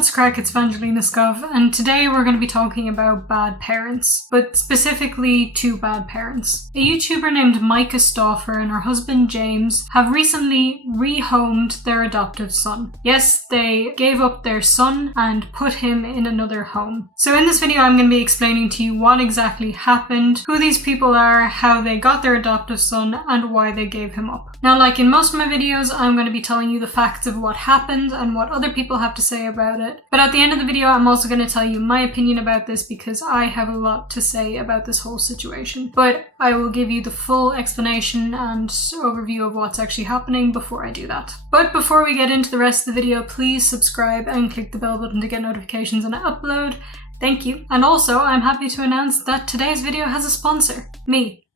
What's crack, it's VangelinaSkov, and today we're going to be talking about bad parents, but specifically two bad parents. A YouTuber named Myka Stauffer and her husband James have recently rehomed their adoptive son. Yes, they gave up their son and put him in another home. So in this video I'm going to be explaining to you what exactly happened, who these people are, how they got their adoptive son, and why they gave him up. Now, like in most of my videos, I'm going to be telling you the facts of what happened and what other people have to say about it. But at the end of the video, I'm also going to tell you my opinion about this because I have a lot to say about this whole situation. But I will give you the full explanation and overview of what's actually happening before I do that. But before we get into the rest of the video, please subscribe and click the bell button to get notifications when I upload. Thank you. And also, I'm happy to announce that today's video has a sponsor. Me.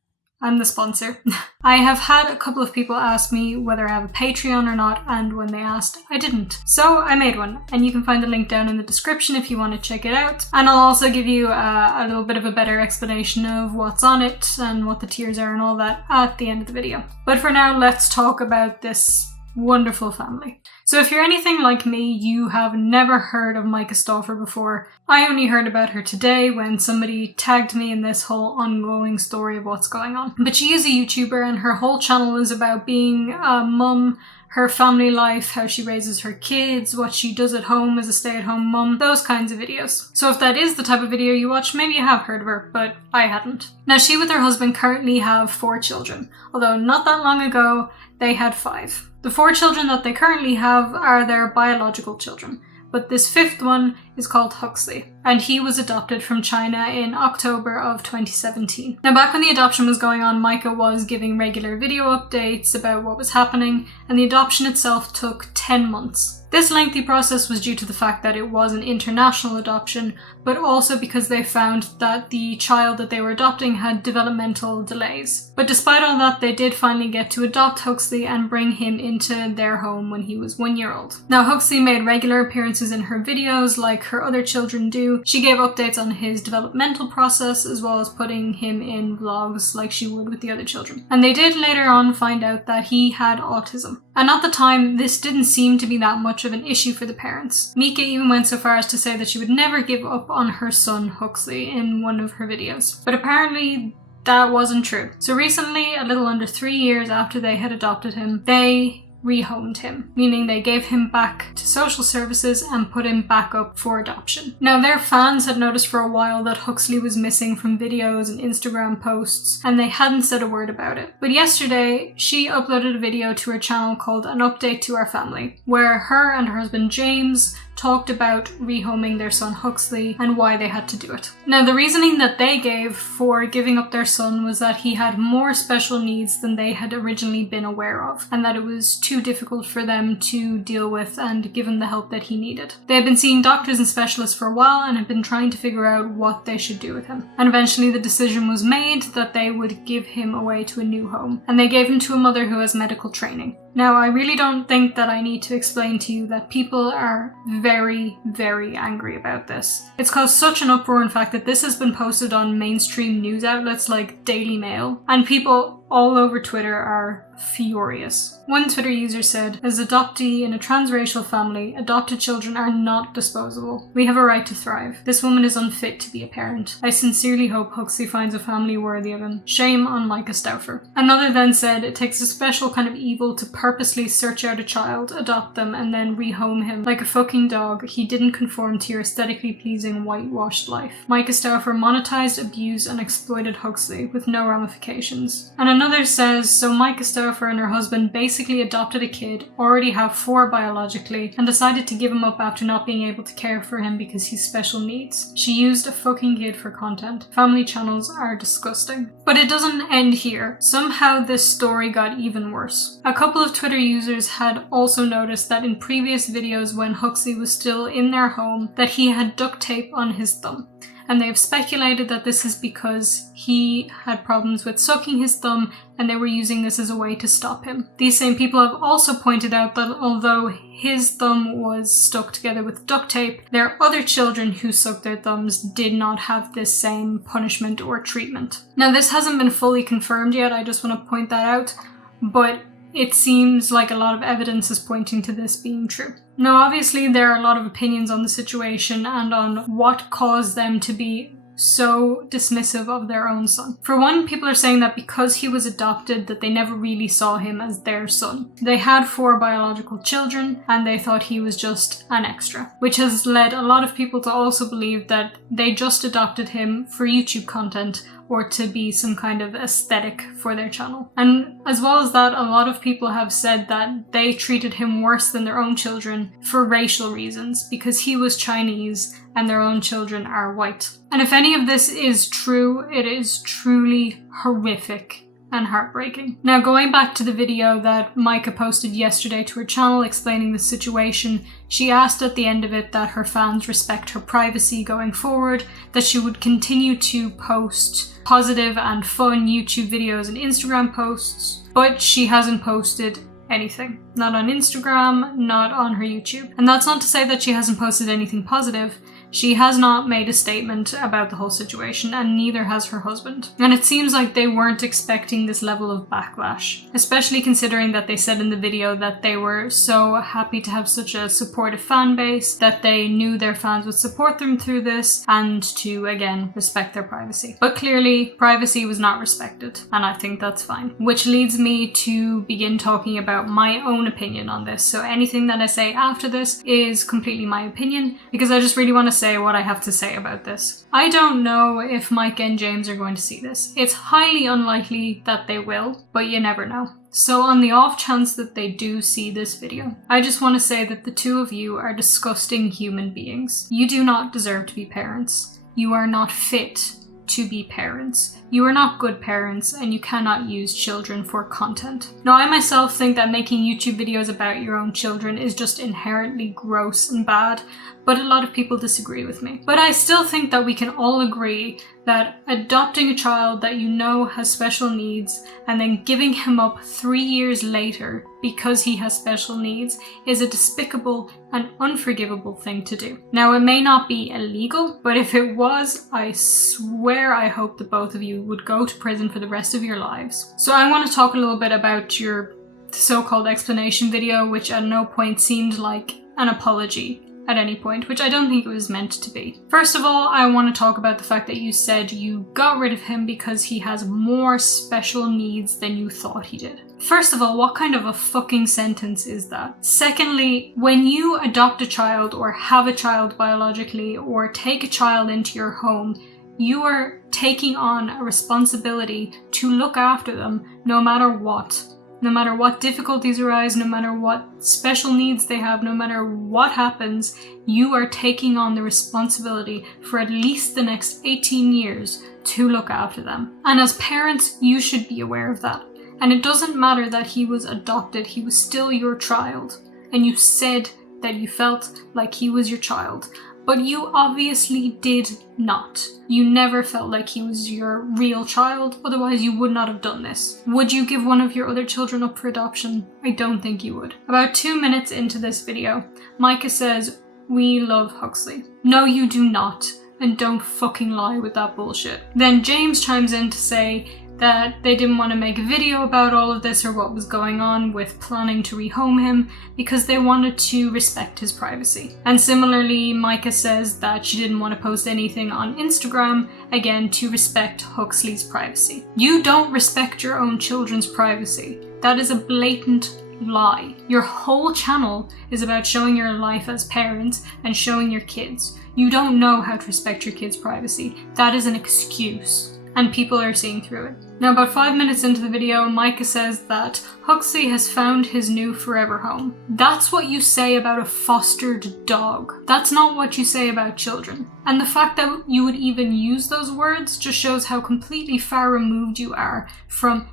I'm the sponsor. I have had a couple of people ask me whether I have a Patreon or not, and when they asked, I didn't. So I made one, and you can find the link down in the description if you want to check it out. And I'll also give you a little bit of a better explanation of what's on it and what the tiers are and all that at the end of the video. But for now, let's talk about this wonderful family. So if you're anything like me, you have never heard of Myka Stauffer before. I only heard about her today when somebody tagged me in this whole ongoing story of what's going on. But she is a YouTuber and her whole channel is about being a mum, her family life, how she raises her kids, what she does at home as a stay-at-home mum, those kinds of videos. So if that is the type of video you watch, maybe you have heard of her, but I hadn't. Now, she with her husband currently have 4 children, although not that long ago they had 5. The 4 children that they currently have are their biological children, but this 5th one is called Huxley, and he was adopted from China in October of 2017. Now, back when the adoption was going on, Myka was giving regular video updates about what was happening, and the adoption itself took 10 months. This lengthy process was due to the fact that it was an international adoption, but also because they found that the child that they were adopting had developmental delays. But despite all that, they did finally get to adopt Huxley and bring him into their home when he was 1 year old. Now, Huxley made regular appearances in her videos like her other children do. She gave updates on his developmental process as well as putting him in vlogs like she would with the other children. And they did later on find out that he had autism. And at the time, this didn't seem to be that much of an issue for the parents. Myka even went so far as to say that she would never give up on her son Huxley in one of her videos. But apparently that wasn't true. So recently, a little under 3 years after they had adopted him, they rehomed him, meaning they gave him back to social services and put him back up for adoption. Now, their fans had noticed for a while that Huxley was missing from videos and Instagram posts, and they hadn't said a word about it. But yesterday, she uploaded a video to her channel called An Update to Our Family, where her and her husband James talked about rehoming their son Huxley and why they had to do it. Now, the reasoning that they gave for giving up their son was that he had more special needs than they had originally been aware of, and that it was too difficult for them to deal with and give him the help that he needed. They had been seeing doctors and specialists for a while and had been trying to figure out what they should do with him. And eventually the decision was made that they would give him away to a new home, and they gave him to a mother who has medical training. Now, I really don't think that I need to explain to you that people are very, very angry about this. It's caused such an uproar, in fact, that this has been posted on mainstream news outlets like Daily Mail, and people all over Twitter are furious. One Twitter user said, "As adoptee in a transracial family, adopted children are not disposable. We have a right to thrive. This woman is unfit to be a parent. I sincerely hope Huxley finds a family worthy of him. Shame on Myka Stauffer." Another then said, "It takes a special kind of evil to purposely search out a child, adopt them, and then rehome him like a fucking dog. He didn't conform to your aesthetically pleasing whitewashed life." Myka Stauffer monetized, abused, and exploited Huxley with no ramifications. And another says, "So Myka Stauffer and her husband basically adopted a kid, already have 4 biologically, and decided to give him up after not being able to care for him because he's special needs. She used a fucking kid for content. Family channels are disgusting." But it doesn't end here. Somehow this story got even worse. A couple of Twitter users had also noticed that in previous videos when Huxley was still in their home, that he had duct tape on his thumb. And they have speculated that this is because he had problems with sucking his thumb and they were using this as a way to stop him. These same people have also pointed out that although his thumb was stuck together with duct tape, their other children who sucked their thumbs did not have this same punishment or treatment. Now, this hasn't been fully confirmed yet, I just want to point that out, but it seems like a lot of evidence is pointing to this being true. Now, obviously, there are a lot of opinions on the situation and on what caused them to be so dismissive of their own son. For one, people are saying that because he was adopted, that they never really saw him as their son. They had 4 biological children and they thought he was just an extra, which has led a lot of people to also believe that they just adopted him for YouTube content or to be some kind of aesthetic for their channel. And as well as that, a lot of people have said that they treated him worse than their own children for racial reasons, because he was Chinese and their own children are white. And if any of this is true, it is truly horrific and heartbreaking. Now, going back to the video that Myka posted yesterday to her channel explaining the situation, she asked at the end of it that her fans respect her privacy going forward, that she would continue to post positive and fun YouTube videos and Instagram posts, but she hasn't posted anything. Not on Instagram, not on her YouTube. And that's not to say that she hasn't posted anything positive. She has not made a statement about the whole situation, and neither has her husband. And it seems like they weren't expecting this level of backlash, especially considering that they said in the video that they were so happy to have such a supportive fan base, that they knew their fans would support them through this, and to, again, respect their privacy. But clearly, privacy was not respected, and I think that's fine. Which leads me to begin talking about my own opinion on this. So anything that I say after this is completely my opinion, because I just really want to say what I have to say about this. I don't know if Myka and James are going to see this. It's highly unlikely that they will, but you never know. So on the off chance that they do see this video, I just want to say that the two of you are disgusting human beings. You do not deserve to be parents. You are not fit to be parents. You are not good parents, and you cannot use children for content. Now, I myself think that making YouTube videos about your own children is just inherently gross and bad, but a lot of people disagree with me. But I still think that we can all agree that adopting a child that you know has special needs and then giving him up 3 years later because he has special needs is a despicable and unforgivable thing to do. Now, it may not be illegal, but if it was, I swear I hope that both of you would go to prison for the rest of your lives. So I want to talk a little bit about your so-called explanation video, which at no point seemed like an apology at any point, which I don't think it was meant to be. First of all, I want to talk about the fact that you said you got rid of him because he has more special needs than you thought he did. First of all, what kind of a fucking sentence is that? Secondly, when you adopt a child or have a child biologically or take a child into your home, you are taking on a responsibility to look after them no matter what. No matter what difficulties arise, no matter what special needs they have, no matter what happens, you are taking on the responsibility for at least the next 18 years to look after them. And as parents, you should be aware of that. And it doesn't matter that he was adopted, he was still your child. And you said that you felt like he was your child. But you obviously did not. You never felt like he was your real child, otherwise you would not have done this. Would you give one of your other children up for adoption? I don't think you would. About 2 minutes into this video, Myka says, "We love Huxley." No, you do not. And don't fucking lie with that bullshit. Then James chimes in to say that they didn't want to make a video about all of this or what was going on with planning to rehome him because they wanted to respect his privacy. And similarly, Myka says that she didn't want to post anything on Instagram, again, to respect Huxley's privacy. You don't respect your own children's privacy. That is a blatant lie. Your whole channel is about showing your life as parents and showing your kids. You don't know how to respect your kids' privacy. That is an excuse. And people are seeing through it. Now, about 5 minutes into the video, Myka says that Huxley has found his new forever home. That's what you say about a fostered dog. That's not what you say about children. And the fact that you would even use those words just shows how completely far removed you are from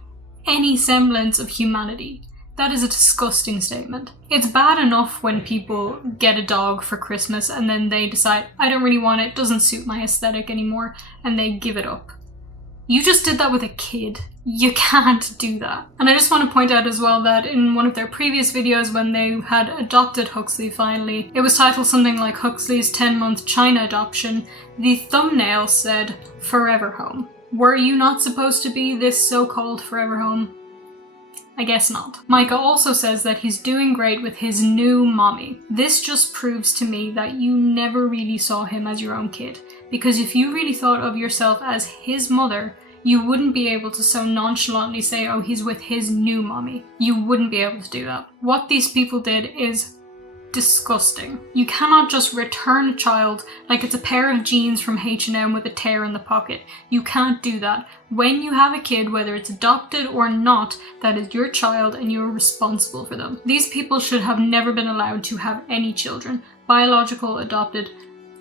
any semblance of humanity. That is a disgusting statement. It's bad enough when people get a dog for Christmas and then they decide, I don't really want it, doesn't suit my aesthetic anymore, and they give it up. You just did that with a kid. You can't do that. And I just want to point out as well that in one of their previous videos when they had adopted Huxley finally, it was titled something like Huxley's 10-month China adoption. The thumbnail said, "Forever home." Were you not supposed to be this so-called forever home? I guess not. Myka also says that he's doing great with his new mommy. This just proves to me that you never really saw him as your own kid, because if you really thought of yourself as his mother, you wouldn't be able to so nonchalantly say, oh, he's with his new mommy. You wouldn't be able to do that. What these people did is disgusting. You cannot just return a child like it's a pair of jeans from H&M with a tear in the pocket. You can't do that. When you have a kid, whether it's adopted or not, that is your child and you're responsible for them. These people should have never been allowed to have any children. Biological, adopted,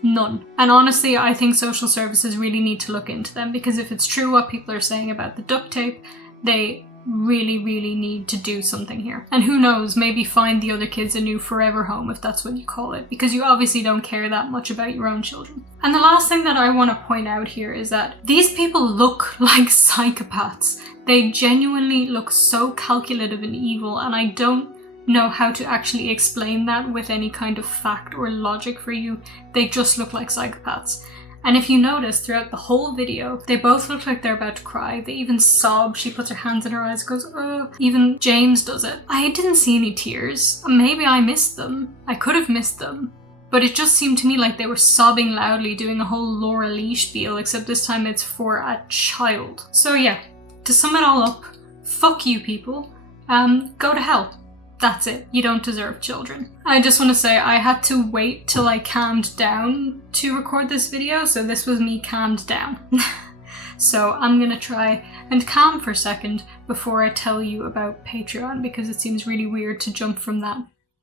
none. And honestly, I think social services really need to look into them, because if it's true what people are saying about the duct tape, they really need to do something here. And who knows, maybe find the other kids a new forever home, if that's what you call it, because you obviously don't care that much about your own children. And the last thing that I want to point out here is that these people look like psychopaths. They genuinely look so calculative and evil, and I don't know how to actually explain that with any kind of fact or logic for you. They just look like psychopaths. And if you notice, throughout the whole video, they both look like they're about to cry. They even sob. She puts her hands in her eyes, goes, oh. Even James does it. I didn't see any tears. Maybe I missed them. I could have missed them. But it just seemed to me like they were sobbing loudly, doing a whole Laura Lee spiel, except this time it's for a child. So yeah, to sum it all up, fuck you people. Go to hell. That's it. You don't deserve children. I just want to say I had to wait till I calmed down to record this video, so this was me calmed down. So I'm gonna try and calm for a second before I tell you about Patreon, because it seems really weird to jump from that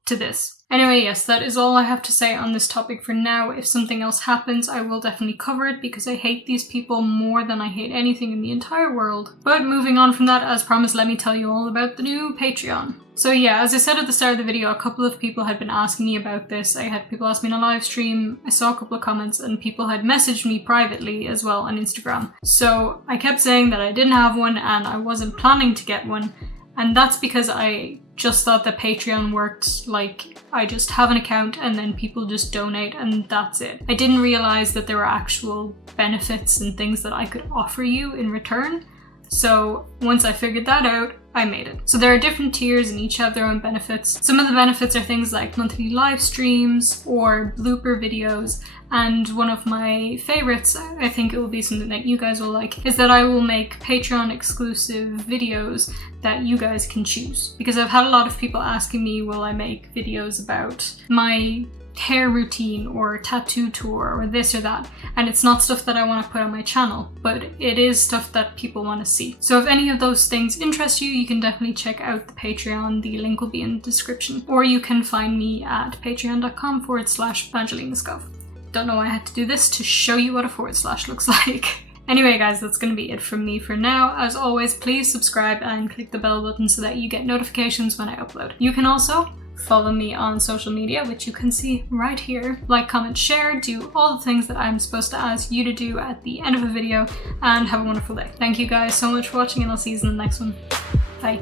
to this. Anyway, yes, that is all I have to say on this topic for now. If something else happens, I will definitely cover it, because I hate these people more than I hate anything in the entire world. But moving on from that, as promised, let me tell you all about the new Patreon. So yeah, as I said at the start of the video, a couple of people had been asking me about this. I had people ask me in a live stream, I saw a couple of comments, and people had messaged me privately as well on Instagram. So I kept saying that I didn't have one and I wasn't planning to get one. And that's because I just thought that Patreon worked like I just have an account and then people just donate and that's it. I didn't realize that there were actual benefits and things that I could offer you in return. So once I figured that out, I made it. So there are different tiers and each have their own benefits. Some of the benefits are things like monthly live streams or blooper videos. And one of my favorites, I think it will be something that you guys will like, is that I will make Patreon exclusive videos that you guys can choose. Because I've had a lot of people asking me, will I make videos about my hair routine or tattoo tour or this or that, and it's not stuff that I want to put on my channel, but it is stuff that people want to see. So if any of those things interest you, you can definitely check out the Patreon. The link will be in the description, or you can find me at patreon.com/VangelinaSkov. Don't know why I had to do this to show you what a / looks like. Anyway guys, that's going to be it from me for now. As always, please subscribe and click the bell button so that you get notifications when I upload. You can also follow me on social media, which you can see right here. Like, comment, share, do all the things that I'm supposed to ask you to do at the end of a video, and have a wonderful day. Thank you guys so much for watching, and I'll see you in the next one. Bye.